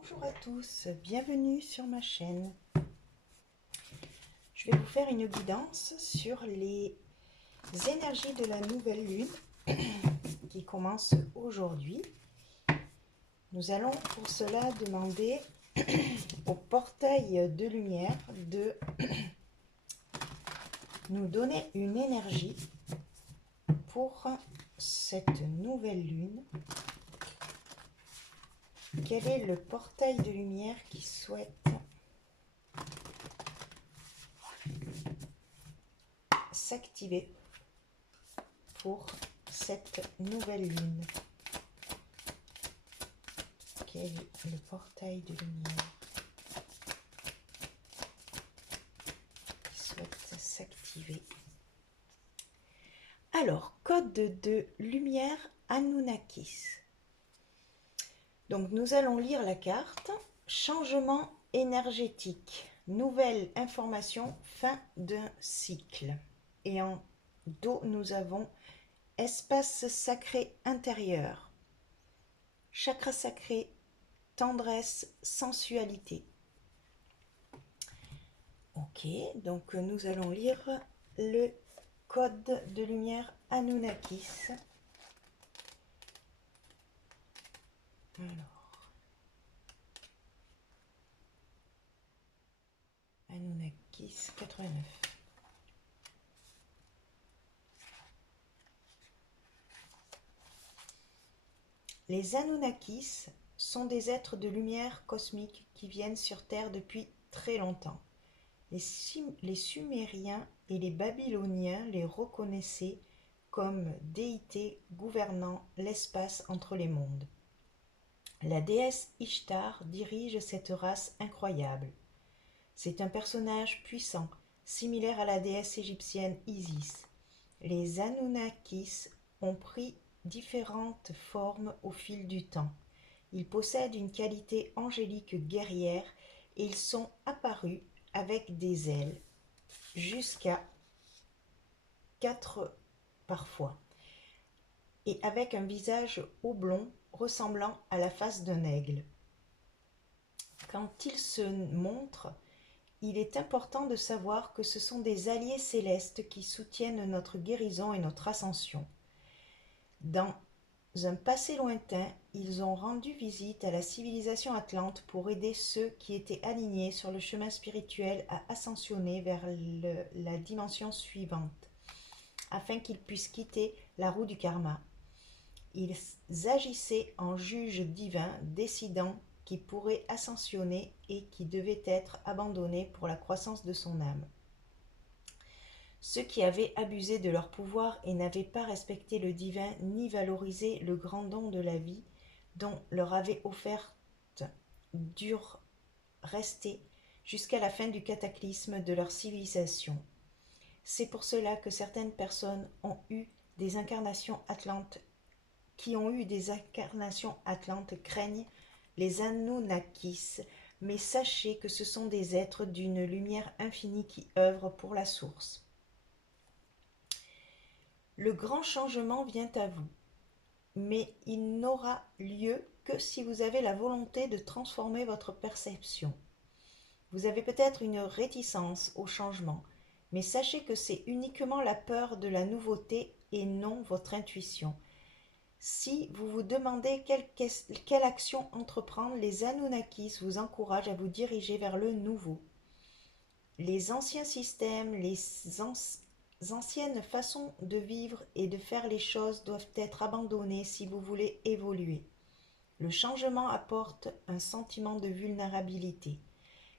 Bonjour à tous, bienvenue sur ma chaîne. Je vais vous faire une guidance sur les énergies de la nouvelle lune qui commence aujourd'hui. Nous allons pour cela demander au portail de lumière de nous donner une énergie pour cette nouvelle lune. Quel est le portail de lumière qui souhaite s'activer pour cette nouvelle lune? Quel est le portail de lumière qui souhaite s'activer? Alors, code de lumière Anunnakis. Donc, nous allons lire la carte. Changement énergétique. Nouvelle information, fin d'un cycle. Et en dos, nous avons espace sacré intérieur. Chakra sacré, tendresse, sensualité. Ok, donc nous allons lire le code de lumière Anunnakis. Alors, Anunnakis 89. Les Anunnakis sont des êtres de lumière cosmique qui viennent sur Terre depuis très longtemps. Les Sumériens et les Babyloniens les reconnaissaient comme déités gouvernant l'espace entre les mondes. La déesse Ishtar dirige cette race incroyable. C'est un personnage puissant, similaire à la déesse égyptienne Isis. Les Anunnakis ont pris différentes formes au fil du temps. Ils possèdent une qualité angélique guerrière et ils sont apparus avec des ailes, jusqu'à 4 parfois, et avec un visage oblong ressemblant à la face d'un aigle. Quand ils se montrent, il est important de savoir que ce sont des alliés célestes qui soutiennent notre guérison et notre ascension. Dans un passé lointain, ils ont rendu visite à la civilisation atlante pour aider ceux qui étaient alignés sur le chemin spirituel à ascensionner vers la dimension suivante, afin qu'ils puissent quitter la roue du karma. Ils agissaient en juges divins, décidant qui pourrait ascensionner et qui devait être abandonné pour la croissance de son âme. Ceux qui avaient abusé de leur pouvoir et n'avaient pas respecté le divin ni valorisé le grand don de la vie dont leur avait offert durent rester jusqu'à la fin du cataclysme de leur civilisation. C'est pour cela que certaines personnes ont eu des incarnations atlantes craignent les Anunnakis, mais sachez que ce sont des êtres d'une lumière infinie qui œuvrent pour la source. Le grand changement vient à vous, mais il n'aura lieu que si vous avez la volonté de transformer votre perception. Vous avez peut-être une réticence au changement, mais sachez que c'est uniquement la peur de la nouveauté et non votre intuition. Si vous vous demandez quelle action entreprendre, les Anunnakis vous encouragent à vous diriger vers le nouveau. Les anciens systèmes, anciennes façons de vivre et de faire les choses doivent être abandonnées si vous voulez évoluer. Le changement apporte un sentiment de vulnérabilité,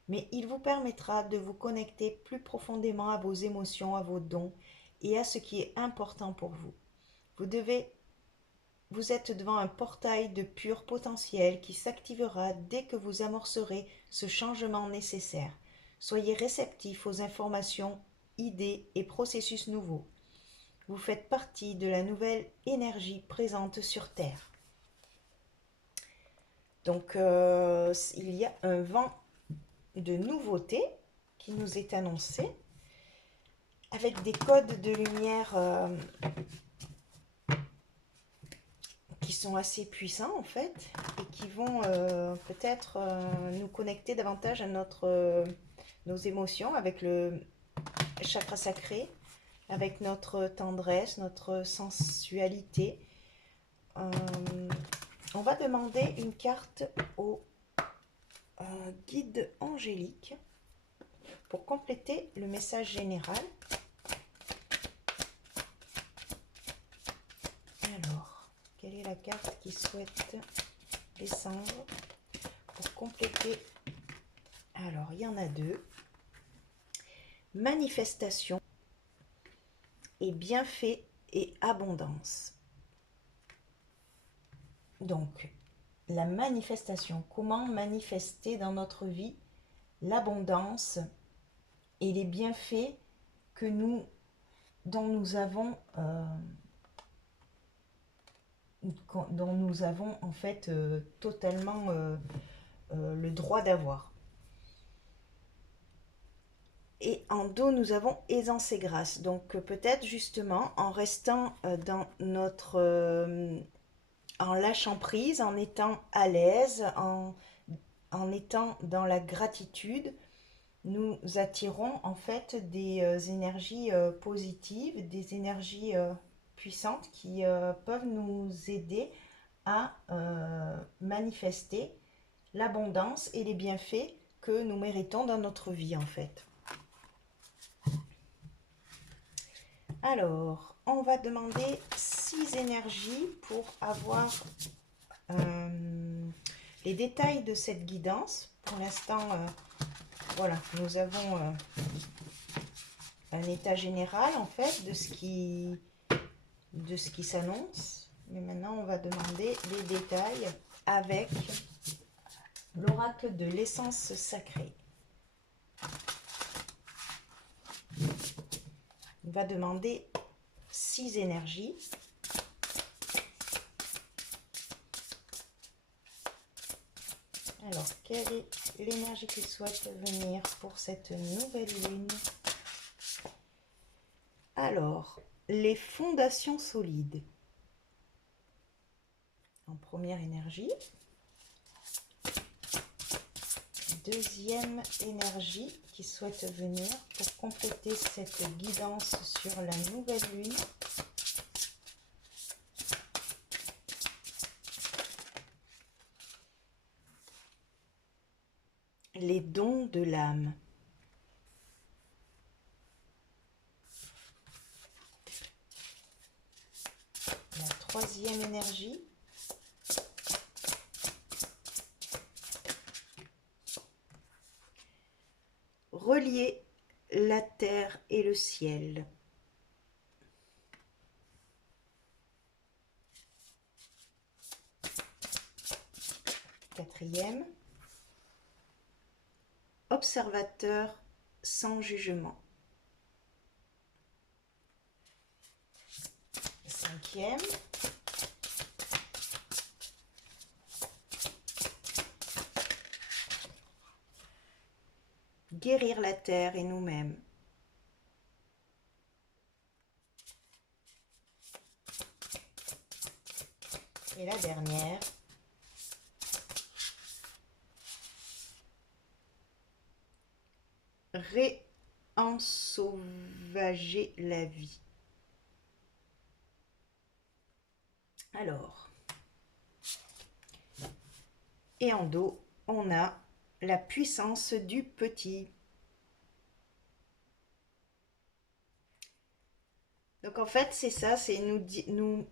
mais il vous permettra de vous connecter plus profondément à vos émotions, à vos dons et à ce qui est important pour vous. Vous êtes devant un portail de pur potentiel qui s'activera dès que vous amorcerez ce changement nécessaire. Soyez réceptifs aux informations, idées et processus nouveaux. Vous faites partie de la nouvelle énergie présente sur Terre. Donc, il y a un vent de nouveauté qui nous est annoncé avec des codes de lumière qui sont assez puissants en fait et qui vont peut-être nous connecter davantage à nos émotions avec le chakra sacré, avec notre tendresse, notre sensualité. Euh, on va demander une carte au guide angélique pour compléter le message général. Alors, quelle est la carte qui souhaite descendre pour compléter? Alors, il y en a deux. Manifestation et bienfait et abondance. Donc, la manifestation, comment manifester dans notre vie l'abondance et les bienfaits que dont nous avons en fait totalement le droit d'avoir. Et en dos, nous avons aisance et grâce. Donc peut-être justement en restant dans en lâchant prise, en étant à l'aise, en étant dans la gratitude, nous attirons en fait des énergies positives, des énergies puissantes qui peuvent nous aider à manifester l'abondance et les bienfaits que nous méritons dans notre vie en fait. Alors, on va demander 6 énergies pour avoir les détails de cette guidance. Pour l'instant, voilà, nous avons un état général en fait de ce qui s'annonce. Mais maintenant, on va demander les détails avec l'oracle de l'essence sacrée. On va demander 6 énergies. Alors, quelle est l'énergie qui souhaite venir pour cette nouvelle lune? Alors, les fondations solides. En première énergie. Deuxième énergie qui souhaite venir pour compléter cette guidance sur la nouvelle lune. Les dons de l'âme. La troisième énergie. Relier la terre et le ciel. Quatrième. Observateur sans jugement. Cinquième. Guérir la terre et nous-mêmes. Et la dernière. Réensauvager la vie. Alors, et en dos, on a la puissance du petit. Donc en fait, c'est ça, c'est nous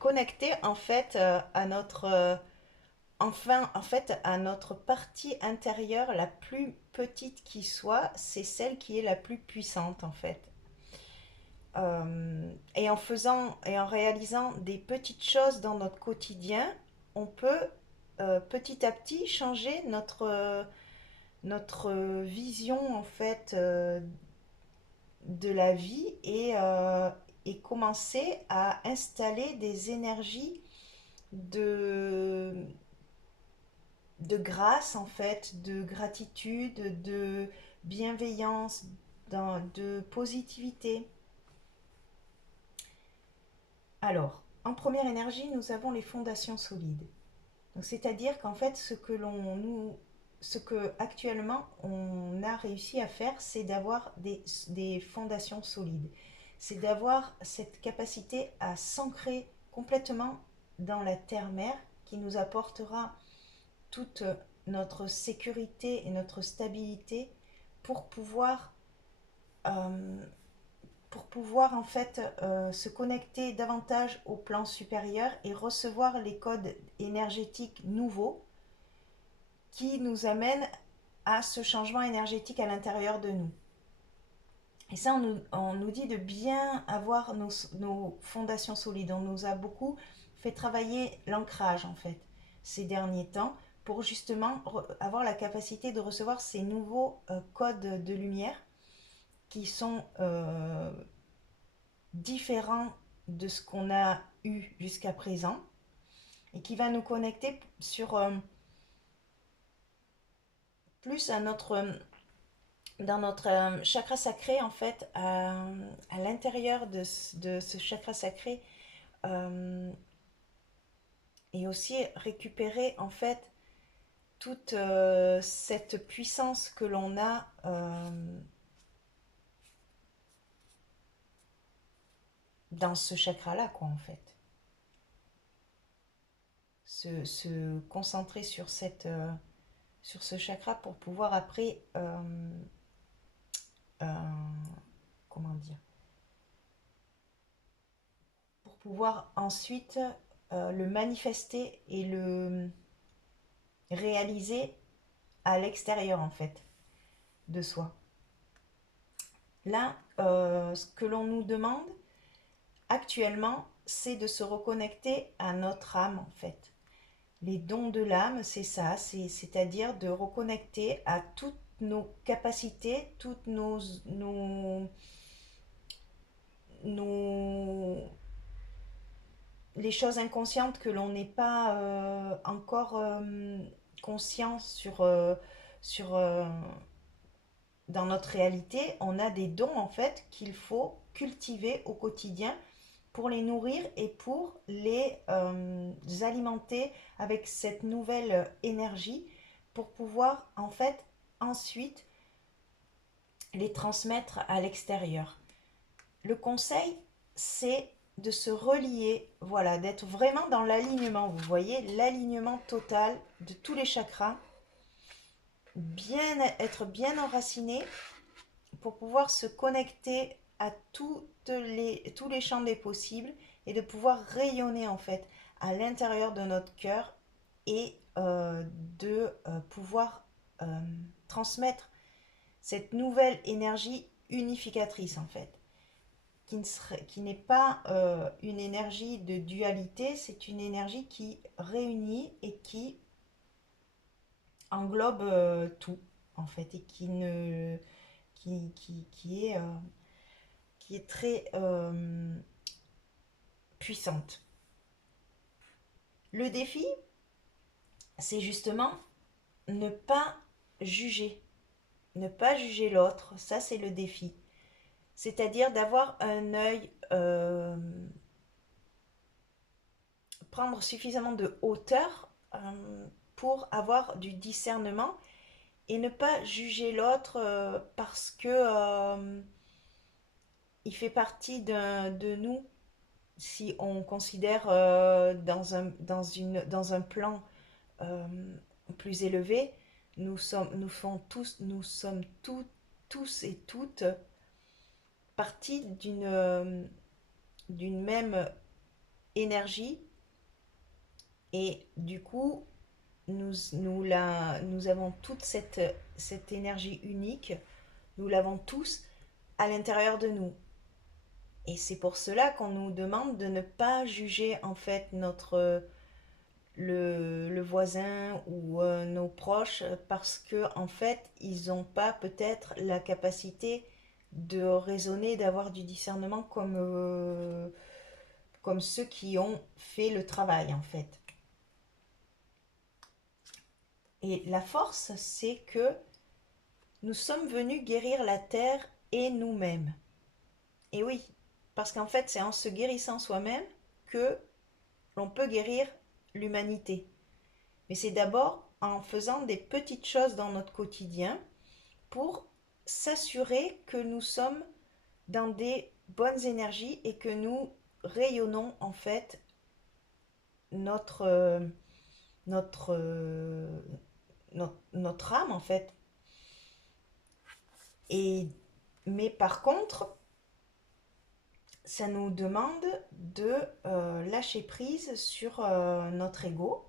connecter en fait à notre enfin en fait à notre partie intérieure la plus petite qui soit, c'est celle qui est la plus puissante en fait. Et en faisant et en réalisant des petites choses dans notre quotidien, on peut petit à petit changer notre vision en fait de la vie et commencer à installer des énergies de, de grâce en fait, de gratitude, de bienveillance, de positivité. Alors, en première énergie, nous avons les fondations solides. Donc, c'est-à-dire qu'en fait, ce que actuellement on a réussi à faire, c'est d'avoir des fondations solides. C'est d'avoir cette capacité à s'ancrer complètement dans la terre-mère qui nous apportera toute notre sécurité et notre stabilité pour pouvoir, euh, pour pouvoir en fait se connecter davantage au plan supérieur et recevoir les codes énergétiques nouveaux qui nous amènent à ce changement énergétique à l'intérieur de nous. Et ça, on nous dit de bien avoir nos fondations solides. On nous a beaucoup fait travailler l'ancrage, en fait, ces derniers temps, pour justement avoir la capacité de recevoir ces nouveaux codes de lumière qui sont différents de ce qu'on a eu jusqu'à présent et qui va nous connecter sur plus à dans notre chakra sacré, en fait, à l'intérieur de ce chakra sacré, euh, et aussi récupérer en fait toute cette puissance que l'on a dans ce chakra-là, quoi, en fait. Se concentrer sur ce chakra pour pouvoir après, euh, comment dire, pour pouvoir ensuite le manifester et le réaliser à l'extérieur, en fait, de soi. Là, ce que l'on nous demande actuellement, c'est de se reconnecter à notre âme, en fait. Les dons de l'âme, c'est ça, c'est-à-dire de reconnecter à toutes nos capacités, toutes nos les choses inconscientes que l'on n'est pas encore conscient sur dans notre réalité. On a des dons en fait qu'il faut cultiver au quotidien pour les nourrir et pour les alimenter avec cette nouvelle énergie pour pouvoir en fait ensuite les transmettre à l'extérieur. Le conseil, c'est de se relier, voilà, d'être vraiment dans l'alignement, vous voyez, l'alignement total de tous les chakras, être bien enraciné pour pouvoir se connecter à tous les champs des possibles et de pouvoir rayonner en fait à l'intérieur de notre cœur et de pouvoir transmettre cette nouvelle énergie unificatrice en fait, qui n'est pas une énergie de dualité, c'est une énergie qui réunit et qui englobe tout en fait et qui est très puissante. Le défi, c'est justement ne pas juger, ne pas juger l'autre, ça c'est le défi. C'est-à-dire d'avoir un œil, prendre suffisamment de hauteur pour avoir du discernement et ne pas juger l'autre parce que il fait partie de nous. Si on considère dans un plan euh, plus élevé, nous sommes tous et toutes partie d'une même énergie et du coup nous avons toute cette énergie unique, nous l'avons tous à l'intérieur de nous. Et c'est pour cela qu'on nous demande de ne pas juger en fait le voisin ou nos proches parce que en fait ils n'ont pas peut-être la capacité de raisonner, d'avoir du discernement comme ceux qui ont fait le travail en fait. Et la force, c'est que nous sommes venus guérir la terre et nous-mêmes. Et oui, parce qu'en fait, c'est en se guérissant soi-même que l'on peut guérir l'humanité. Mais c'est d'abord en faisant des petites choses dans notre quotidien pour s'assurer que nous sommes dans des bonnes énergies et que nous rayonnons en fait notre, notre, notre âme en fait. Et, mais par contre, ça nous demande de lâcher prise sur notre ego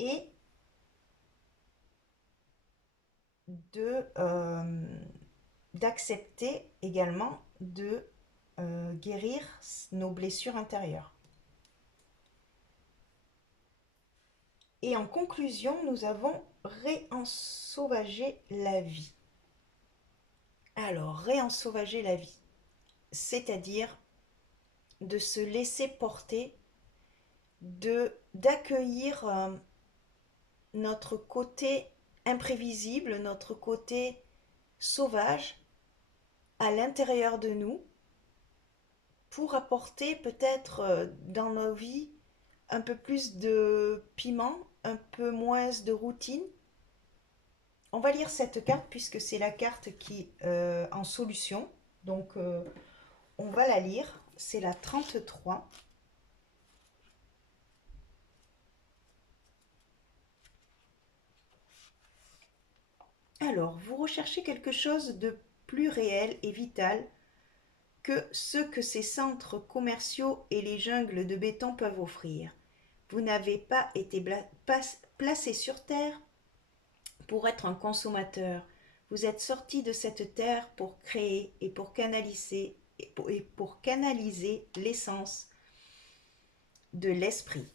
et de d'accepter également de guérir nos blessures intérieures. Et en conclusion, nous avons réensauvager la vie. Alors, réensauvager la vie, c'est-à-dire de se laisser porter, d'accueillir notre côté imprévisible, notre côté sauvage à l'intérieur de nous pour apporter peut-être dans nos vies un peu plus de piment, un peu moins de routine. On va lire cette carte puisque c'est la carte qui en solution. Donc on va la lire. C'est la 33. Alors, vous recherchez quelque chose de plus réel et vital que ce que ces centres commerciaux et les jungles de béton peuvent offrir. Vous n'avez pas été placé sur Terre pour être un consommateur. Vous êtes sorti de cette terre pour créer et pour canaliser l'essence de l'esprit.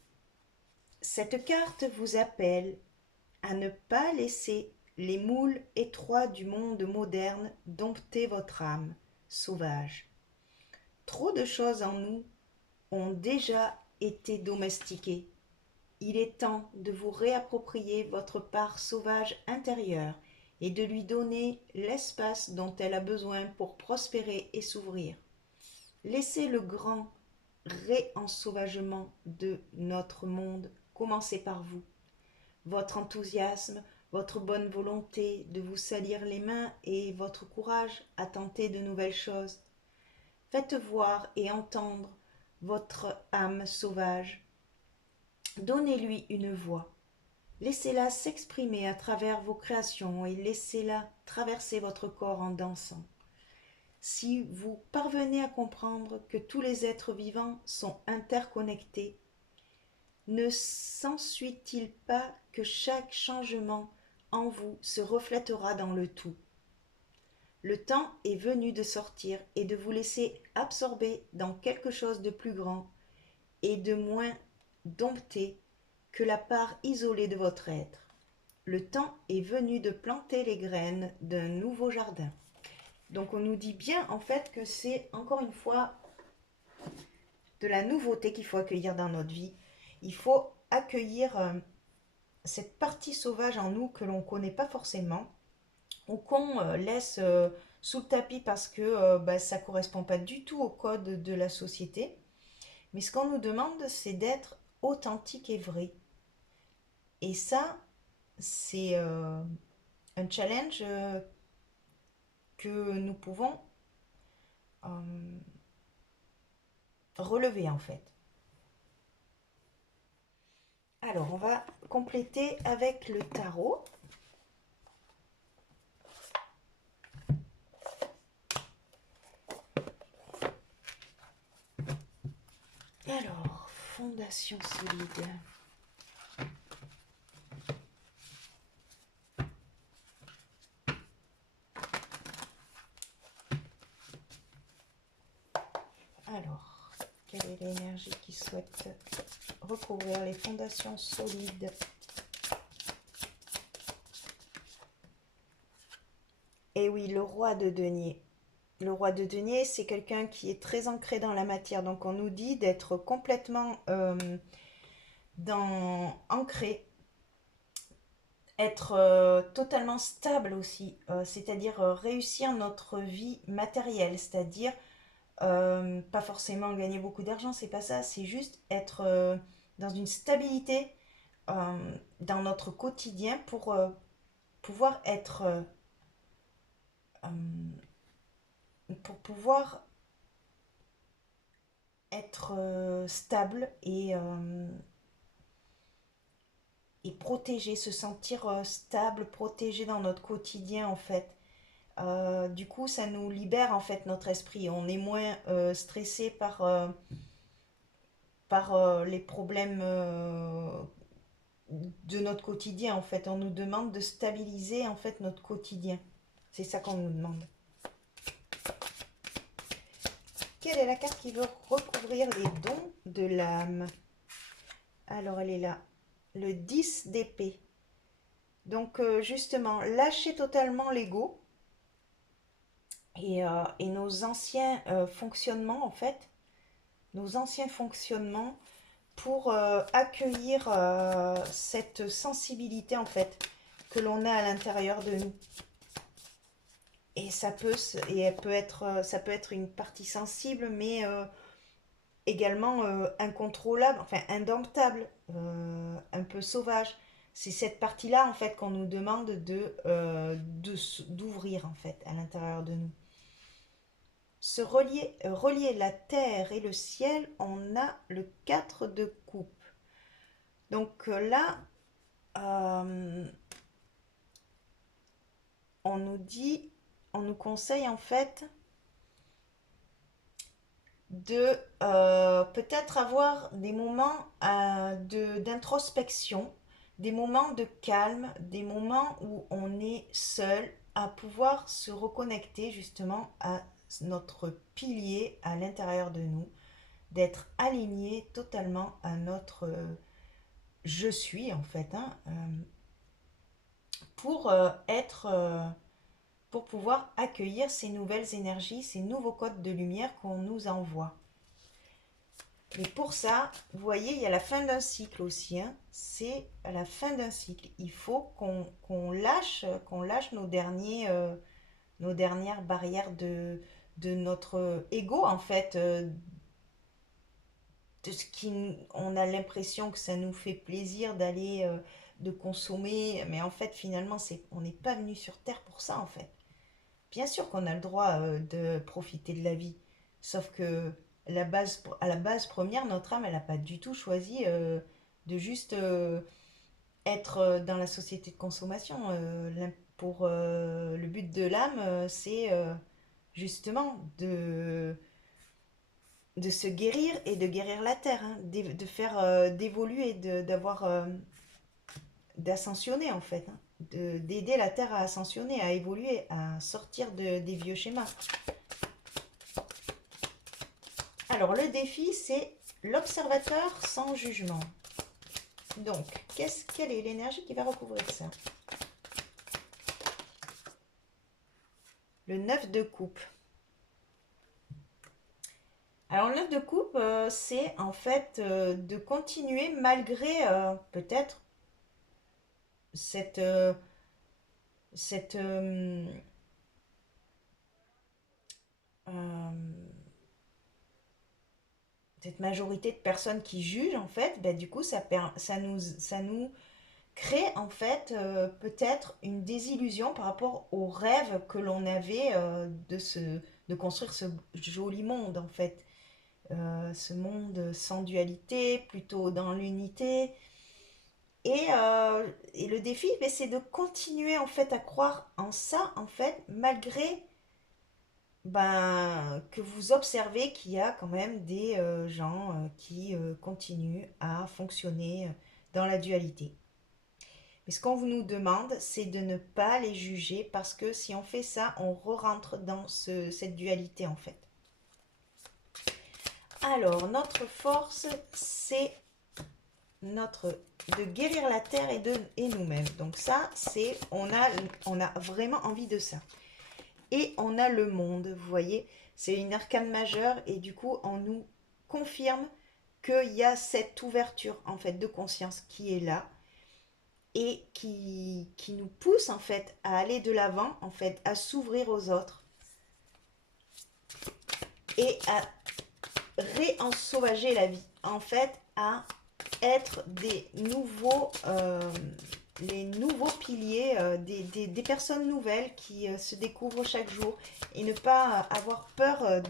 Cette carte vous appelle à ne pas laisser les moules étroits du monde moderne dompter votre âme sauvage. Trop de choses en nous ont déjà été domestiquées. Il est temps de vous réapproprier votre part sauvage intérieure et de lui donner l'espace dont elle a besoin pour prospérer et s'ouvrir. Laissez le grand réensauvagement de notre monde commencer par vous. Votre enthousiasme, votre bonne volonté de vous salir les mains et votre courage à tenter de nouvelles choses. Faites voir et entendre votre âme sauvage. Donnez-lui une voix. Laissez-la s'exprimer à travers vos créations et laissez-la traverser votre corps en dansant. Si vous parvenez à comprendre que tous les êtres vivants sont interconnectés, ne s'ensuit-il pas que chaque changement en vous se reflètera dans le tout? Le temps est venu de sortir et de vous laisser absorber dans quelque chose de plus grand et de moins dompté que la part isolée de votre être. Le temps est venu de planter les graines d'un nouveau jardin. Donc on nous dit bien en fait que c'est encore une fois de la nouveauté qu'il faut accueillir dans notre vie. Il faut accueillir cette partie sauvage en nous que l'on ne connaît pas forcément ou qu'on laisse sous le tapis parce que ça ne correspond pas du tout au code de la société. Mais ce qu'on nous demande, c'est d'être authentique et vrai. Et ça, c'est un challenge que nous pouvons relever en fait. Alors, on va compléter avec le tarot. Alors, fondation solide. Alors, quelle est l'énergie qui souhaite recouvrir les fondations solides? Et oui, le roi de denier. Le roi de denier, c'est quelqu'un qui est très ancré dans la matière. Donc, on nous dit d'être complètement ancré, être totalement stable aussi, c'est-à-dire réussir notre vie matérielle, c'est-à-dire pas forcément gagner beaucoup d'argent, c'est pas ça, c'est juste être dans une stabilité dans notre quotidien pour pouvoir être pour pouvoir être stable et protégé, se sentir stable, protégé dans notre quotidien en fait. Du coup, ça nous libère en fait notre esprit. On est moins stressé par les problèmes de notre quotidien en fait. On nous demande de stabiliser en fait notre quotidien. C'est ça qu'on nous demande. Quelle est la carte qui veut recouvrir les dons de l'âme? Alors elle est là. Le 10 d'épée. Donc justement, lâcher totalement l'ego et nos anciens fonctionnements en fait. Nos anciens fonctionnements pour accueillir cette sensibilité en fait que l'on a à l'intérieur de nous. Et ça peut être une partie sensible, mais également incontrôlable, enfin indomptable, un peu sauvage. C'est cette partie-là en fait qu'on nous demande d'ouvrir en fait à l'intérieur de nous. Relier la terre et le ciel, on a le 4 de coupe. Donc là, euh, on nous dit, on nous conseille en fait de peut-être avoir des moments d'introspection, des moments de calme, des moments où on est seul, à pouvoir se reconnecter justement à notre pilier à l'intérieur de nous, d'être aligné totalement à notre je suis en fait, hein, pour pour pouvoir accueillir ces nouvelles énergies, ces nouveaux codes de lumière qu'on nous envoie. Et pour ça, vous voyez, il y a la fin d'un cycle aussi, hein. C'est à la fin d'un cycle. Il faut qu'on lâche nos dernières barrières de notre ego, en fait, de ce qui, on a l'impression que ça nous fait plaisir d'aller, de consommer, mais en fait, finalement, on n'est pas venu sur Terre pour ça, en fait. Bien sûr qu'on a le droit de profiter de la vie, sauf que à la base première, notre âme, elle n'a pas du tout choisi de juste être dans la société de consommation. Le but de l'âme, c'est justement de se guérir et de guérir la terre, hein, de faire d'évoluer, d'avoir d'ascensionner en fait, hein, d'aider la terre à ascensionner, à évoluer, à sortir des vieux schémas. Alors le défi, c'est l'observateur sans jugement. Donc, quelle est l'énergie qui va recouvrir ça? Le 9 de coupe. Alors le 9 de coupe, c'est en fait de continuer malgré peut-être cette, cette, euh, cette majorité de personnes qui jugent, en fait, ben, du coup, ça nous crée en fait peut-être une désillusion par rapport au rêve que l'on avait de construire ce joli monde, en fait. Ce monde sans dualité, plutôt dans l'unité. Et le défi, ben, c'est de continuer en fait à croire en ça, en fait, malgré ben, que vous observez qu'il y a quand même des gens qui continuent à fonctionner dans la dualité. Mais ce qu'on nous demande, c'est de ne pas les juger parce que si on fait ça, on re-rentre dans cette dualité en fait. Alors, notre force, c'est de guérir la terre et nous-mêmes. Donc ça, on a vraiment envie de ça. Et on a le monde, vous voyez, c'est une arcane majeure et du coup, on nous confirme qu'il y a cette ouverture en fait de conscience qui est là et qui nous pousse en fait à aller de l'avant, en fait, à s'ouvrir aux autres. et à réensauvager la vie. En fait, à être les nouveaux piliers, des personnes nouvelles qui se découvrent chaque jour et ne pas avoir peur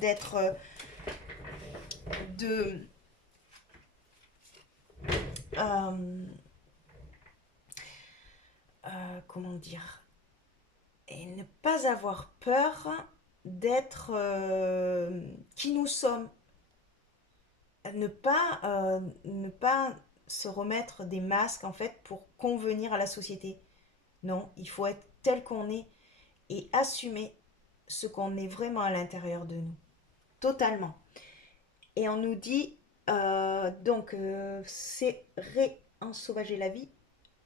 de, euh, comment dire, et ne pas avoir peur d'être qui nous sommes, ne pas se remettre des masques en fait pour convenir à la société. Non, il faut être tel qu'on est et assumer ce qu'on est vraiment à l'intérieur de nous, totalement. Et on nous dit c'est réensauvager la vie,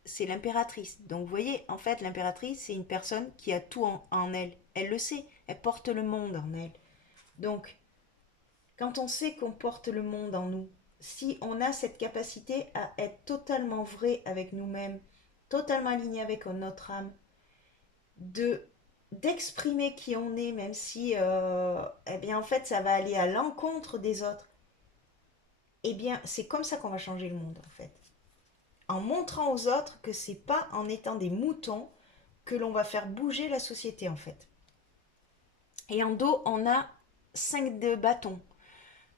c'est l'impératrice. Donc vous voyez, en fait, l'impératrice, c'est une personne qui a tout en elle. Elle le sait, elle porte le monde en elle. Donc, quand on sait qu'on porte le monde en nous, si on a cette capacité à être totalement vrai avec nous-mêmes, totalement aligné avec notre âme, de d'exprimer qui on est, même si, eh bien, en fait, ça va aller à l'encontre des autres, eh bien, c'est comme ça qu'on va changer le monde, en fait. En montrant aux autres que c'est pas en étant des moutons que l'on va faire bouger la société, en fait. Et en dos, on a 5 de bâtons.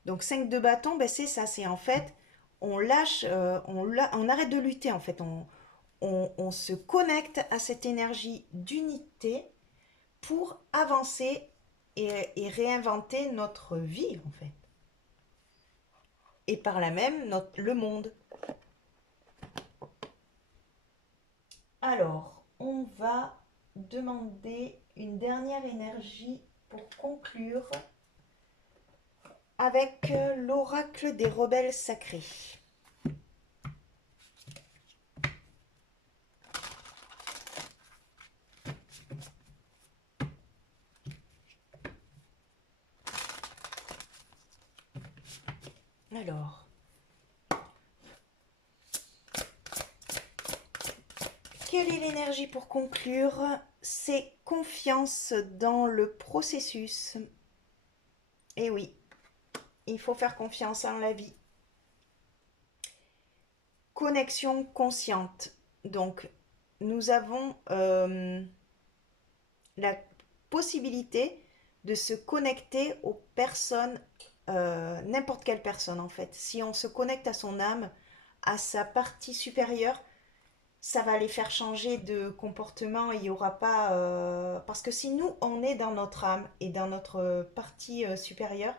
Donc 5 de bâton, ben c'est ça, c'est en fait, on lâche, on arrête de lutter en fait, on se connecte à cette énergie d'unité pour avancer et réinventer notre vie en fait. Et par là même le monde. Alors, on va demander une dernière énergie pour conclure avec l'oracle des rebelles sacrés. Alors, quelle est l'énergie pour conclure? C'est confiance dans le processus. Et oui, il faut faire confiance en la vie. Connexion consciente. Donc, nous avons la possibilité de se connecter aux personnes, n'importe quelle personne en fait. Si on se connecte à son âme, à sa partie supérieure, ça va les faire changer de comportement. Il n'y aura pas... parce que si nous, on est dans notre âme et dans notre partie supérieure,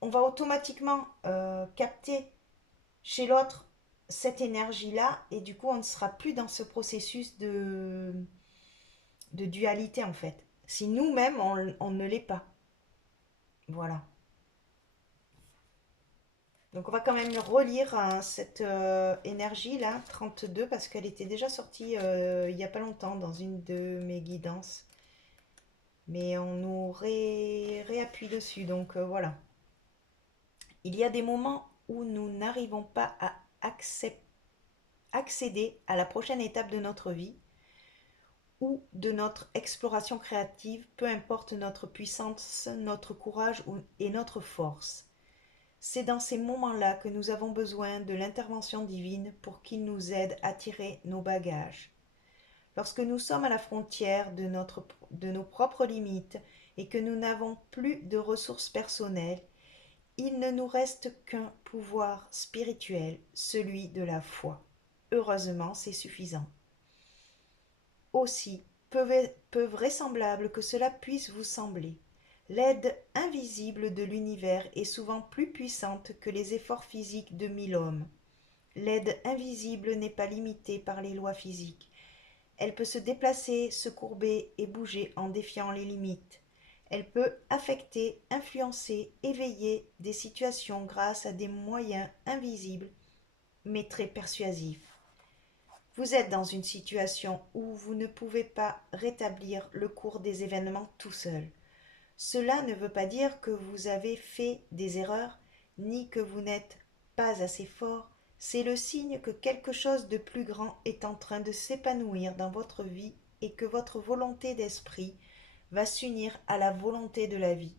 on va automatiquement capter chez l'autre cette énergie-là et du coup, on ne sera plus dans ce processus de dualité en fait. Si nous-mêmes, on ne l'est pas. Voilà. Donc on va quand même relire cette énergie-là, 32, parce qu'elle était déjà sortie il n'y a pas longtemps dans une de mes guidances. Mais on nous réappuie dessus, donc voilà. Il y a des moments où nous n'arrivons pas à accéder à la prochaine étape de notre vie ou de notre exploration créative, peu importe notre puissance, notre courage et notre force. C'est dans ces moments-là que nous avons besoin de l'intervention divine pour qu'il nous aide à tirer nos bagages. Lorsque nous sommes à la frontière de nos propres limites et que nous n'avons plus de ressources personnelles, il ne nous reste qu'un pouvoir spirituel, celui de la foi. Heureusement, c'est suffisant. Aussi, peu vraisemblable que cela puisse vous sembler, l'aide invisible de l'univers est souvent plus puissante que les efforts physiques de 1000 hommes. L'aide invisible n'est pas limitée par les lois physiques. Elle peut se déplacer, se courber et bouger en défiant les limites. Elle peut affecter, influencer, éveiller des situations grâce à des moyens invisibles, mais très persuasifs. Vous êtes dans une situation où vous ne pouvez pas rétablir le cours des événements tout seul. Cela ne veut pas dire que vous avez fait des erreurs, ni que vous n'êtes pas assez fort. C'est le signe que quelque chose de plus grand est en train de s'épanouir dans votre vie et que votre volonté d'esprit va s'unir à la volonté de la vie.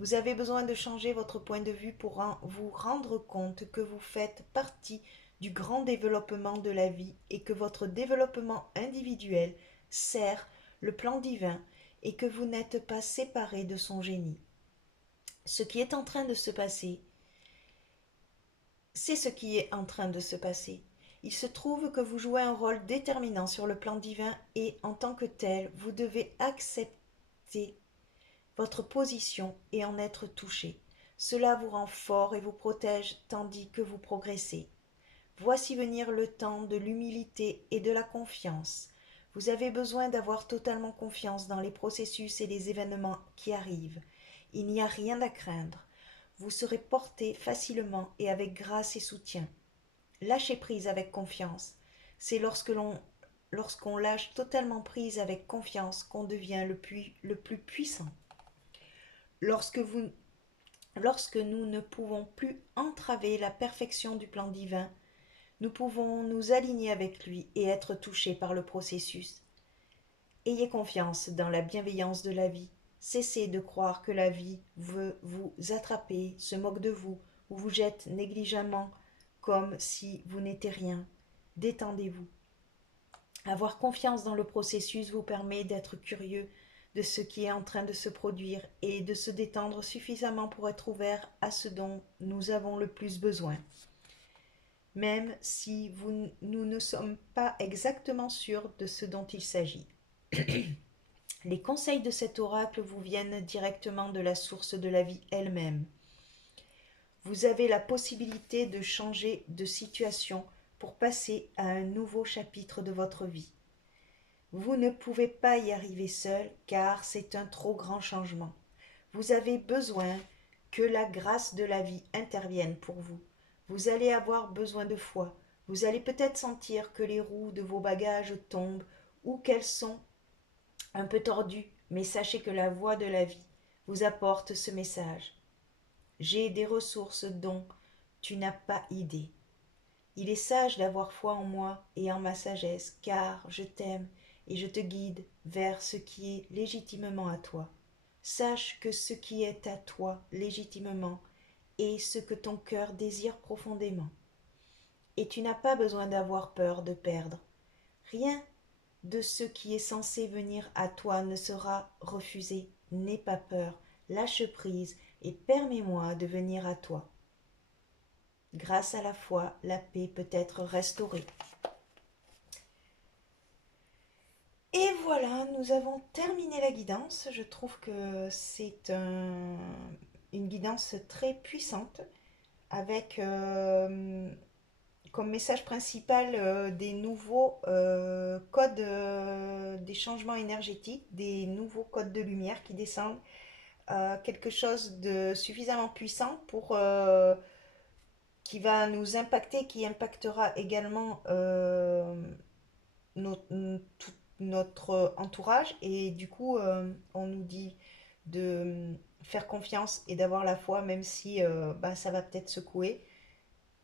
Vous avez besoin de changer votre point de vue pour vous rendre compte que vous faites partie du grand développement de la vie et que votre développement individuel sert le plan divin et que vous n'êtes pas séparé de son génie. Ce qui est en train de se passer, c'est ce qui est en train de se passer. Il se trouve que vous jouez un rôle déterminant sur le plan divin et en tant que tel, vous devez accepter votre position et en être touché. Cela vous rend fort et vous protège tandis que vous progressez. Voici venir le temps de l'humilité et de la confiance. Vous avez besoin d'avoir totalement confiance dans les processus et les événements qui arrivent. Il n'y a rien à craindre. Vous serez porté facilement et avec grâce et soutien. Lâchez prise avec confiance. C'est lorsqu'on lâche totalement prise avec confiance qu'on devient le plus puissant. Lorsque nous ne pouvons plus entraver la perfection du plan divin, nous pouvons nous aligner avec lui et être touchés par le processus. Ayez confiance dans la bienveillance de la vie. Cessez de croire que la vie veut vous attraper, se moque de vous ou vous jette négligemment comme si vous n'étiez rien. Détendez-vous. Avoir confiance dans le processus vous permet d'être curieux de ce qui est en train de se produire et de se détendre suffisamment pour être ouvert à ce dont nous avons le plus besoin. Même si nous ne sommes pas exactement sûrs de ce dont il s'agit. Les conseils de cet oracle vous viennent directement de la source de la vie elle-même. Vous avez la possibilité de changer de situation pour passer à un nouveau chapitre de votre vie. Vous ne pouvez pas y arriver seul car c'est un trop grand changement. Vous avez besoin que la grâce de la vie intervienne pour vous. Vous allez avoir besoin de foi. Vous allez peut-être sentir que les roues de vos bagages tombent ou qu'elles sont un peu tordues, mais sachez que la voix de la vie vous apporte ce message. J'ai des ressources dont tu n'as pas idée. Il est sage d'avoir foi en moi et en ma sagesse, car je t'aime et je te guide vers ce qui est légitimement à toi. Sache que ce qui est à toi légitimement est ce que ton cœur désire profondément. Et tu n'as pas besoin d'avoir peur de perdre. Rien de ce qui est censé venir à toi ne sera refusé. N'aie pas peur, lâche prise et permets-moi de venir à toi. Grâce à la foi, la paix peut être restaurée. Et voilà, nous avons terminé la guidance. Je trouve que c'est une guidance très puissante avec comme message principal des nouveaux codes, des changements énergétiques, des nouveaux codes de lumière qui descendent. Quelque chose de suffisamment puissant pour qui va nous impacter, qui impactera également tout notre entourage. Et du coup, on nous dit de faire confiance et d'avoir la foi, même si ça va peut-être secouer.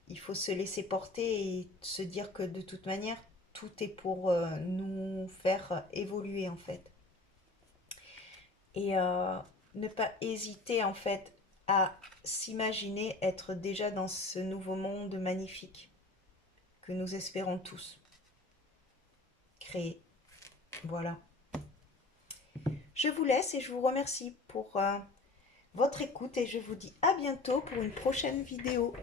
Il faut se laisser porter et se dire que de toute manière, tout est pour nous faire évoluer en fait. Et ne pas hésiter en fait à s'imaginer être déjà dans ce nouveau monde magnifique que nous espérons tous créer. Voilà. Je vous laisse et je vous remercie pour votre écoute et je vous dis à bientôt pour une prochaine vidéo.